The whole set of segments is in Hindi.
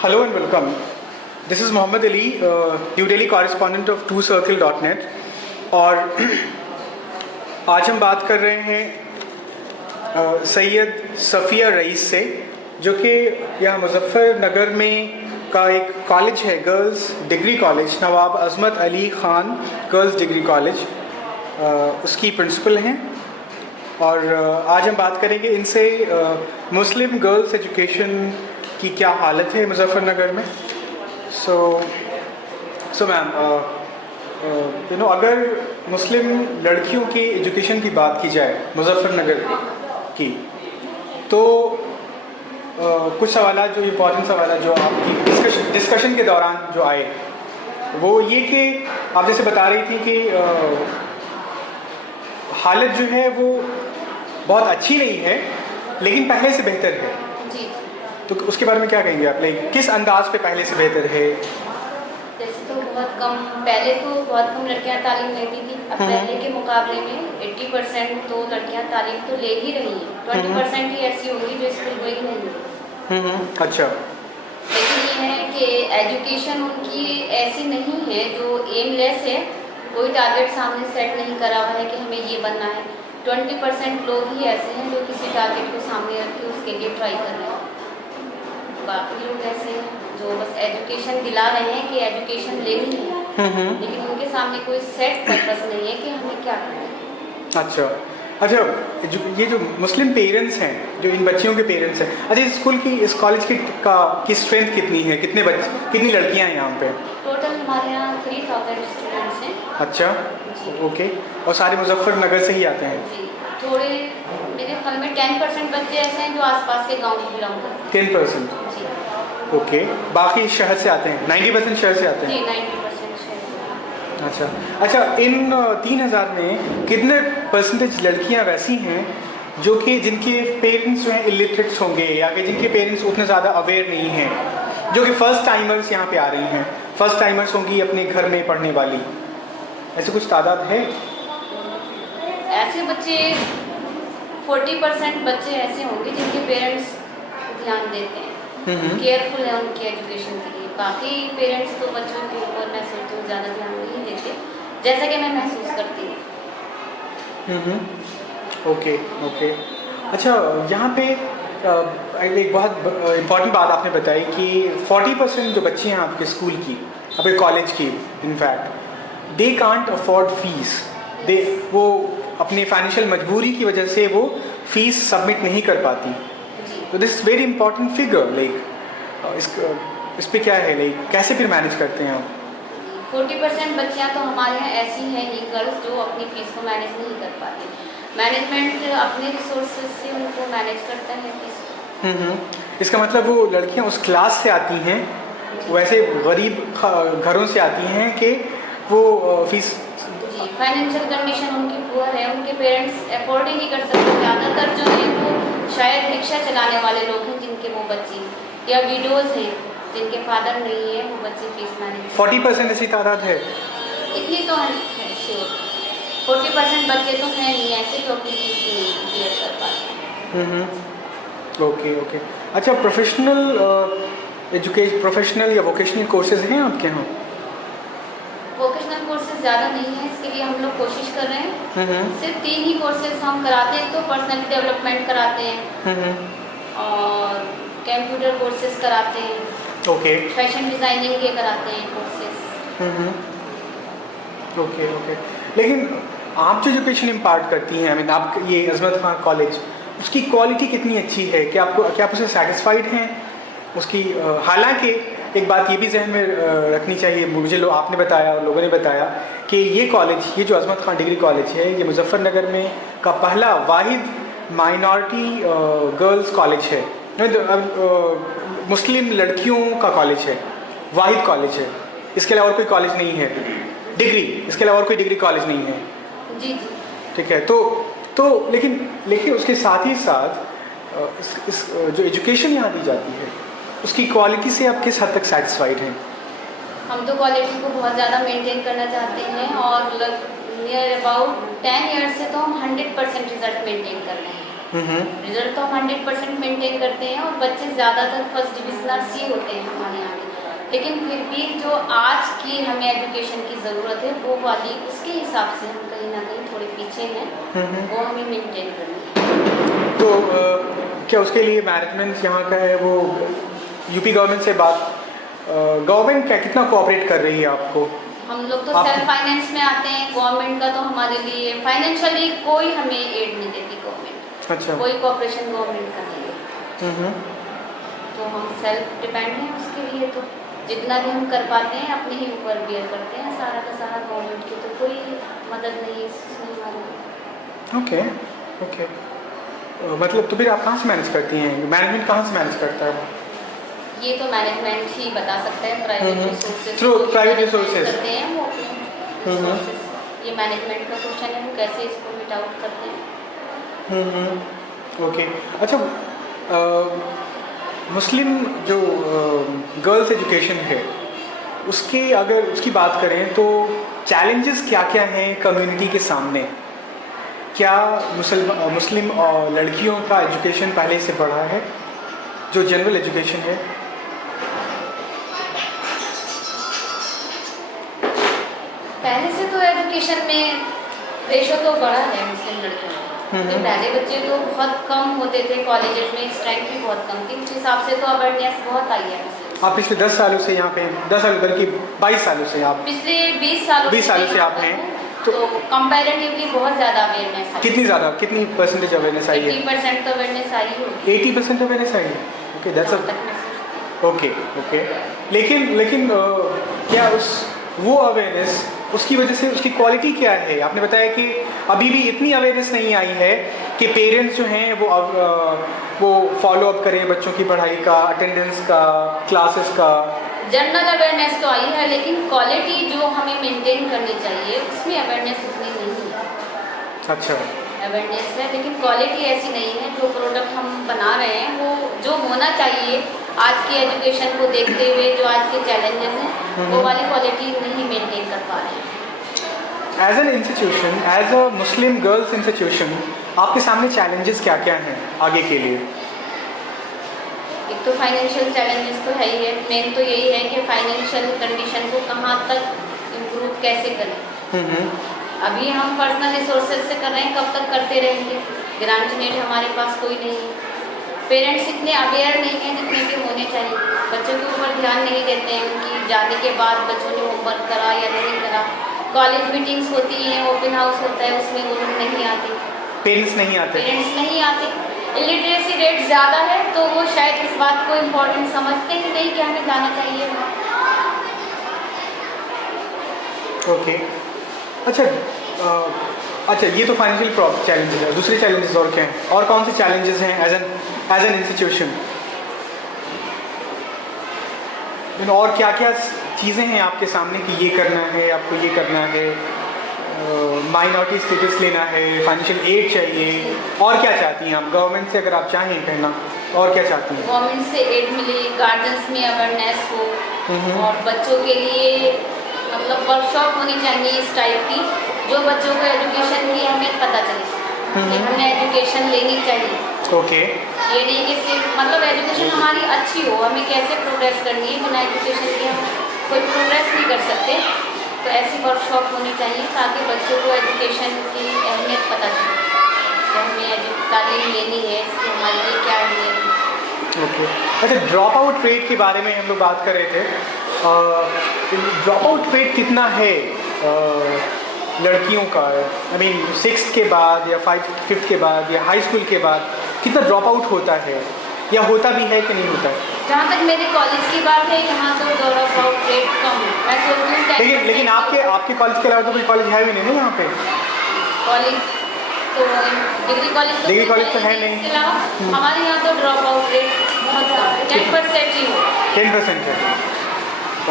Hello and welcome. This is Mohammed Ali, New Delhi correspondent of TwoCircle.net और आज हम बात कर रहे हैं सैयद सफ़िया रईस से, जो कि यहाँ मुजफ्फरनगर में का एक कॉलेज है, girls degree college, Nawab Azmat Ali Khan girls degree college, उसकी प्रिंसिपल हैं। और आज हम बात करेंगे इनसे मुस्लिम गर्ल्स एजुकेशन की क्या हालत है मुजफ्फरनगर में। सो मैम, अगर मुस्लिम लड़कियों की एजुकेशन की बात की जाए मुजफ्फरनगर की, तो कुछ सवाल जो इम्पोर्टेंट सवाल जो आपकी डिस्कशन के दौरान जो आए वो ये कि आप जैसे बता रही थी कि हालत जो है वो बहुत अच्छी नहीं है लेकिन पहले से बेहतर है जी। तो उसके बारे में क्या कहेंगे आप? किस अंदाज पे पहले से बेहतर है? जैसे तो पहले तो बहुत कम लड़कियां तालीम लेती थी। अब पहले के मुकाबले में 80% तो लड़कियां तालीम तो ले ही रही हैं। 20% ही ऐसी होंगी जो स्कूल गई नहीं। अच्छा। लेकिन ये है कि एजुकेशन उनकी ऐसी नहीं है जो एमलेस है, कोई टारगेट सामने सेट नहीं करा हुआ है कि हमें ये बनना है। 20% लोग ही ऐसे हैं जो किसी टारगेट को सामने रख के उसके लिए ट्राई कर रहे हैं। बाकी लोग ऐसे हैं जो बस एजुकेशन दिला रहे हैं कि एजुकेशन लेनी है, लेकिन उनके सामने कोई सेट पर्पस नहीं है कि हमें क्या करना है। अच्छा, ये जो मुस्लिम पेरेंट्स हैं, जो इन बच्चियों के पेरेंट्स हैं, अच्छा इस स्कूल की, इस कॉलेज की स्ट्रेंथ कितनी है? कितने बच्चे, कितनी लड़कियां हैं यहाँ पे? टोटल हमारे यहाँ 3000 स्टूडेंट्स हैं। अच्छा, ओके। और सारे मुजफ्फरनगर से ही आते हैं? जी, थोड़े मेरे ख्याल में 10% बच्चे ऐसे हैं जो आसपास के गांव को बिलोंग करते हैं। 10%? जी। ओके, बाकी शहर से आते हैं? 90% शहर से आते हैं? जी, 90% शहर। अच्छा, इन 3000 में कितने परसेंटेज लड़कियां वैसी हैं जो कि जिनके पेरेंट्स जो हैं इलिटरेट्स होंगे, या कि जिनके पेरेंट्स उतने ज़्यादा अवेयर नहीं हैं, जो कि फ़र्स्ट टाइमर्स यहाँ पे आ रही हैं, फर्स्ट टाइमर्स होंगी अपने घर में पढ़ने वाली, ऐसे कुछ तादाद है? ऐसे बच्चे 40% बच्चे ऐसे होंगे जिनके पेरेंट्स ध्यान देते हैं, केयरफुल है उनकी एजुकेशन के लिए। बाकी पेरेंट्स तो बच्चों के ऊपर मैं सोचती हूँ ज़्यादा ध्यान नहीं देते, जैसा कि मैं महसूस करती हूँ। ओके। अच्छा, यहाँ पे एक बहुत इम्पॉर्टेंट बात आपने बताई कि 40% जो बच्चे हैं आपके स्कूल की, आपके कॉलेज की, in fact they can't afford fees. वो अपनी फाइनेंशियल मजबूरी की वजह से वो फीस सबमिट नहीं कर पाती। तो दिस वेरी इंपॉर्टेंट फिगर, इस पे क्या है, कैसे फिर मैनेज करते हैं आप? 40% बच्चियाँ तो हमारे यहाँ ऐसी हैं ही गर्ल्स जो अपनी फीस को मैनेज नहीं कर पाती। मैनेजमेंट अपने रिसोर्सेज से उनको मैनेज करता है फीस। इसका मतलब वो लड़कियाँ उस क्लास से आती हैं, वैसे गरीब घरों से आती हैं कि वो फीस, फाइनेंशियल कंडीशन उनकी पुअर है, उनके पेरेंट्स अफोर्ड ही नहीं कर सकते। ज़्यादातर जो है वो शायद रिक्शा चलाने वाले लोग हैं जिनके वो बच्चे, या विडोज़ हैं जिनके फादर नहीं है, वो बच्चे फीस मैनेज। 40% ऐसी तादाद है? इतनी तो है श्योर। 40% बच्चे तो हैं नहीं ऐसे जो अपनी फीस नहीं क्लियर कर पाते। ओके। अच्छा, प्रोफेशनल या वोकेशनल कोर्सेज हैं आपके यहाँ? वोकेशनल कोर्सेज ज़्यादा नहीं है, इसके लिए हम लोग कोशिश कर रहे हैं। सिर्फ 3 ही कोर्सेज हम कराते हैं। तो पर्सनैलिटी डेवलपमेंट कराते हैं और कंप्यूटर कोर्सेज कराते हैं, ओके। फैशन डिज़ाइनिंग के कराते हैं कोर्सेज। ओके। लेकिन आप जो एजुकेशन इम्पार्ट करती हैं, आप ये अज़मत खान कॉलेज, उसकी क्वालिटी कितनी अच्छी है? क्या आप उससे सेटिस्फाइड हैं उसकी? हालांकि एक बात ये भी जहन में रखनी चाहिए, मुझे आपने बताया और लोगों ने बताया कि ये कॉलेज, ये जो अज़मत खान डिग्री कॉलेज है, ये मुजफ्फरनगर में का पहला वाहिद माइनॉरिटी गर्ल्स कॉलेज है, मुस्लिम लड़कियों का कॉलेज है, वाहिद कॉलेज है। इसके अलावा और कोई कॉलेज नहीं है डिग्री, इसके अलावा और कोई डिग्री कॉलेज नहीं है। जी। ठीक है, तो लेकिन उसके साथ ही साथ इस जो एजुकेशन यहाँ दी जाती है उसकी क्वालिटी से आप किस हद तक सेटिस्फाइड हैं? हम तो क्वालिटी को बहुत ज़्यादा मेंटेन करना चाहते हैं और नियर अबाउट 10 ईयर्स से तो हम 100% रिजल्ट मेंटेन कर रहे हैं। रिजल्ट तो हम 100% मेंटेन करते हैं और बच्चे ज़्यादातर फर्स्ट डिविजनर्स ही होते हैं हमारे यहाँ के। लेकिन फिर भी जो आज की हमें एजुकेशन की ज़रूरत है वो वाली उसके हिसाब से हम कहीं ना कहीं थोड़े पीछे हैं, वो हमें मेंटेन करनी है। तो क्या उसके लिए मैनेजमेंट यहाँ का है वो यूपी गवर्नमेंट से बात, गवर्नमेंट क्या कितना कोऑपरेट कर रही है आपको? हम लोग तो सेल्फ फाइनेंस में आते हैं, गवर्नमेंट का तो हमारे लिए फाइनेंशियली कोई हमें एड नहीं देती गवर्नमेंट। अच्छा। कोई कॉपरेशन गवर्नमेंट का नहीं है। तो हम सेल्फ डिपेंड हैं उसके लिए, तो जितना भी हम कर पाते हैं अपने ही ऊपर बियर करते हैं सारा का सारा। गवर्नमेंट की तो कोई मदद नहीं है इसमें हमारी। Okay okay. मतलब तो फिर आप कहाँ से मैनेज करती हैं? मैनेजमेंट कहाँ से मैनेज करता है? ये तो मैनेजमेंट ही बता सकता है, private resources through private resources करते हैं वो अपने रिसोर्सेज। ये मैनेजमेंट का क्वेश्चन है, वो कैसे इसको मीट आउट करते हैं। ओके। अच्छा, मुस्लिम जो गर्ल्स एजुकेशन है उसकी अगर उसकी बात करें तो चैलेंजेस क्या क्या हैं कम्युनिटी के सामने? क्या मुस्लिम लड़कियों का एजुकेशन पहले से बढ़ा है, जो जनरल एजुकेशन है? पहले से तो एजुकेशन में रेशो तो बढ़ा है मुस्लिम लड़कियों का। तो पहले बच्चे तो बहुत कम होते थे, कॉलेजेस में स्ट्रेंथ भी बहुत कम थी, उस हिसाब से तो अवेयरनेस बहुत आई है। आप पिछले 10 सालों से यहाँ पे, 10 साल बल्कि 22 सालों से आप, पिछले 20 सालों से आप हैं, तो कंपैरेटिवली बहुत ज़्यादा अवेयरनेस आई। कितनी ज़्यादा, कितनी परसेंटेज अवेयरनेस आई है? 80% तो अवेयरनेस आई होगी। 80% अवेयरनेस आई है। Okay, that's okay okay. लेकिन क्या वो अवेयरनेस, उसकी वजह से उसकी क्वालिटी क्या है? आपने बताया कि अभी भी इतनी अवेयरनेस नहीं आई है कि पेरेंट्स जो हैं वो फॉलो अप करें बच्चों की पढ़ाई का, अटेंडेंस का, क्लासेस का। जनरल अवेयरनेस तो आई है, लेकिन क्वालिटी जो हमें मेंटेन करनी चाहिए उसमें अवेयरनेस उतनी नहीं है। अच्छा। अवेयरनेस है लेकिन क्वालिटी ऐसी नहीं है। जो प्रोडक्ट हम बना रहे हैं वो जो होना चाहिए आज की एजुकेशन को देखते हुए, जो आज के चैलेंजेस हैं वो वाली क्वालिटी नहीं मेंटेन कर पा रहे हैं। As an institution, as a Muslim girls institution, आपके सामने चैलेंजेस क्या क्या हैं आगे के लिए? एक तो फाइनेंशियल चैलेंजेस तो है ही है। मेन तो यही है कि फाइनेंशियल कंडीशन को कहाँ तक इम्प्रूव कैसे करें। अभी हम पर्सनल रिसोर्सेज से कर रहे हैं, कब तक करते रहेंगे? ग्रांट हमारे पास कोई नहीं है। पेरेंट्स इतने अवेयर नहीं हैं जितने कि होने चाहिए। बच्चों के ऊपर ध्यान नहीं देते हैं, उनकी जाने के बाद बच्चों ने होमवर्क करा या नहीं करा। कॉलेज मीटिंग्स होती हैं, ओपन हाउस होता है, उसमें वो लोग नहीं आते, पेरेंट्स नहीं आते। इलिटरेसी रेट ज़्यादा है तो वो शायद इस बात को इम्पोर्टेंट समझते ही नहीं कि हमें जाना चाहिए। ओके। अच्छा, ये तो फाइनेंशियल चैलेंजेस है। दूसरे चैलेंजेस और क्या हैं? और कौन से चैलेंजेस हैं एज एन इंस्टीट्यूशन? और क्या क्या चीज़ें हैं आपके सामने कि ये करना है, आपको ये करना है, माइनॉरिटी स्टेटस लेना है, फाइनेंशियल एड चाहिए, और क्या चाहती हैं आप गवर्नमेंट से? अगर आप चाहें कहना, और क्या चाहती हैं? गवर्नमेंट से एड मिले, गार्जियंस में अवेयरनेस हो, और बच्चों के लिए मतलब वर्कशॉप होनी चाहिए इस टाइप की, जो बच्चों को एजुकेशन की अहमियत पता चले कि हमें एजुकेशन लेनी चाहिए। ओके। ये नहीं कि सिर्फ मतलब एजुकेशन हमारी अच्छी हो, हमें कैसे प्रोग्रेस करनी है, बिना एजुकेशन के हम कोई प्रोग्रेस नहीं कर सकते। तो ऐसी वर्कशॉप होनी चाहिए ताकि बच्चों को एजुकेशन की अहमियत पता चले कि हमें तालीम लेनी है, इसकी हमारे लिए क्या अहमियत है। ओके। अच्छा, ड्रॉप आउट रेट के बारे में हम लोग बात कर रहे थे। ड्रॉप आउट रेट कितना है लड़कियों का? आई मीन 6th के बाद या 5th के बाद या हाई स्कूल के बाद कितना ड्रॉप आउट होता है, या होता भी है कि नहीं होता है? जहाँ तक मेरे कॉलेज की बात है, यहाँ तो ड्रॉप आउट रेट कम है। मैं सोचती हूँ लेकिन आपके कॉलेज के अलावा तो कोई कॉलेज है भी नहीं ना यहाँ पे? कॉलेज तो डिग्री कॉलेज तो है नहीं। इसके अलावा हमारे यहाँ तो ड्रॉप आउट रेट बहुत कम है, 10% ही हो। 10% है।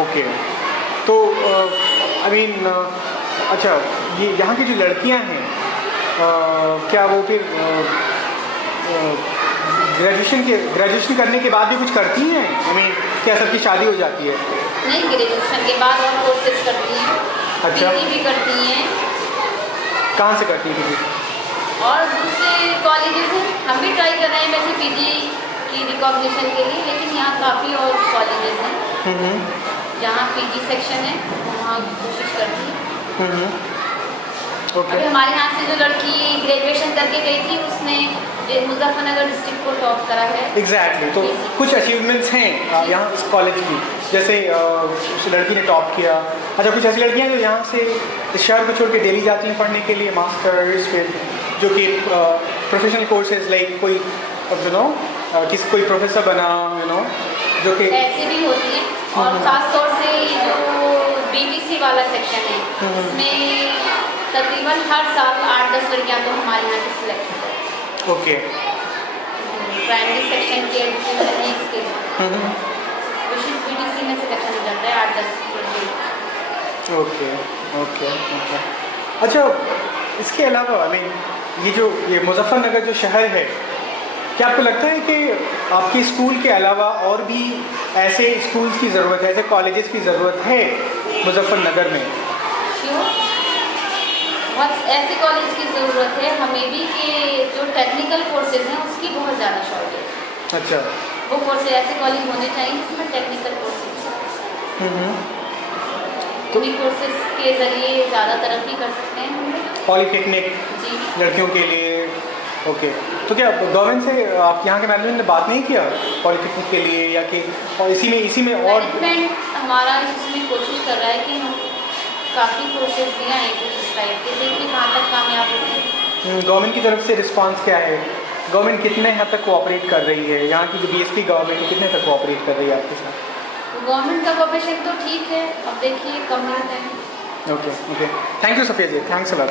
ओके। तो आई मीन अच्छा, ये यहाँ की जो लड़कियाँ हैं क्या वो फिर ग्रेजुएशन करने के बाद भी कुछ करती हैं? आई मीन क्या सबकी शादी हो जाती है? नहीं, ग्रेजुएशन के बाद और कोर्सेज करती हैं। अच्छा। पीजी भी करती हैं। कहाँ से करती हैं? और दूसरे कॉलेजेस हैं, हम भी ट्राई कर रहे हैं वैसे पीजी की रिकॉग्निशन के लिए, लेकिन यहाँ काफ़ी और कॉलेजेस हैं जहाँ पीजी सेक्शन है, वहाँ कोशिश करती है। ओके अभी हमारे यहाँ से जो लड़की ग्रेजुएशन करके गई थी, उसने मुजफ्फरनगर डिस्ट्रिक्ट को टॉप करा है। एग्जैक्टली तो कुछ अचीवमेंट्स हैं यहाँ इस कॉलेज की, जैसे उस लड़की ने टॉप किया। अच्छा, कुछ ऐसी लड़कियाँ जो यहाँ से इस शहर को छोड़ के दिल्ली जाती हैं पढ़ने के लिए मास्टर्स, फिर जो कि प्रोफेशनल कोर्सेज लाइक कोई किसी कोई प्रोफेसर बना जो कि ऐसी भी होती है। और ख़ास तौर से जो बीटीसी वाला सेक्शन है, इसमें तकरीबन हर साल 8-10 लड़कियाँ तो हमारे यहाँ की सिलेक्ट होती हैं। ओके प्राइमरी सेक्शन के एजुकेशन है इसके, विशेष बीटीसी में सिलेक्शन हो जाता है 8-10 लड़कियों। Okay okay okay. अच्छा, इसके अलावा ये मुजफ्फरनगर जो शहर है, क्या आपको लगता है कि आपके स्कूल के अलावा और भी ऐसे स्कूल्स की ज़रूरत है, ऐसे कॉलेजेस की ज़रूरत है मुजफ्फरनगर में? बहुत ऐसे कॉलेज की ज़रूरत है हमें भी कि जो टेक्निकल कोर्सेज हैं उसकी बहुत ज़्यादा शॉर्टेज है। अच्छा, वो कोर्सेज ऐसे कॉलेज होने चाहिए जिसमें टेक्निकल कोर्सेज, उन्हीं कोर्सेज के ज़रिए ज़्यादा तरक्की कर सकते हैं हम लोग। पॉलीटेक्निक जी, लड़कियों के लिए। ओके, तो क्या गवर्नमेंट से आप यहाँ के मैनेजमेंट ने बात नहीं किया पॉलीटेक्निक के लिए, या कि और इसी में और मैनेजमेंट हमारा इसमें कोशिश कर रहा है कि हम काफ़ी कोर्सेज भी आए कुछ इस टाइप के, देखिए कहाँ तक कामयाब होते हैं। गवर्नमेंट की तरफ से रिस्पांस क्या है? गवर्नमेंट कितने हद तक कोऑपरेट कर रही है? यहाँ की जो बीएसपी गवर्नमेंट है कितने तक कोऑपरेट कर रही है आपके साथ? तो गवर्नमेंट का कोऑपरेशन तो ठीक है, अब देखिए कम मिलते हैं। Okay okay, thank you Safiya ji, thanks a lot.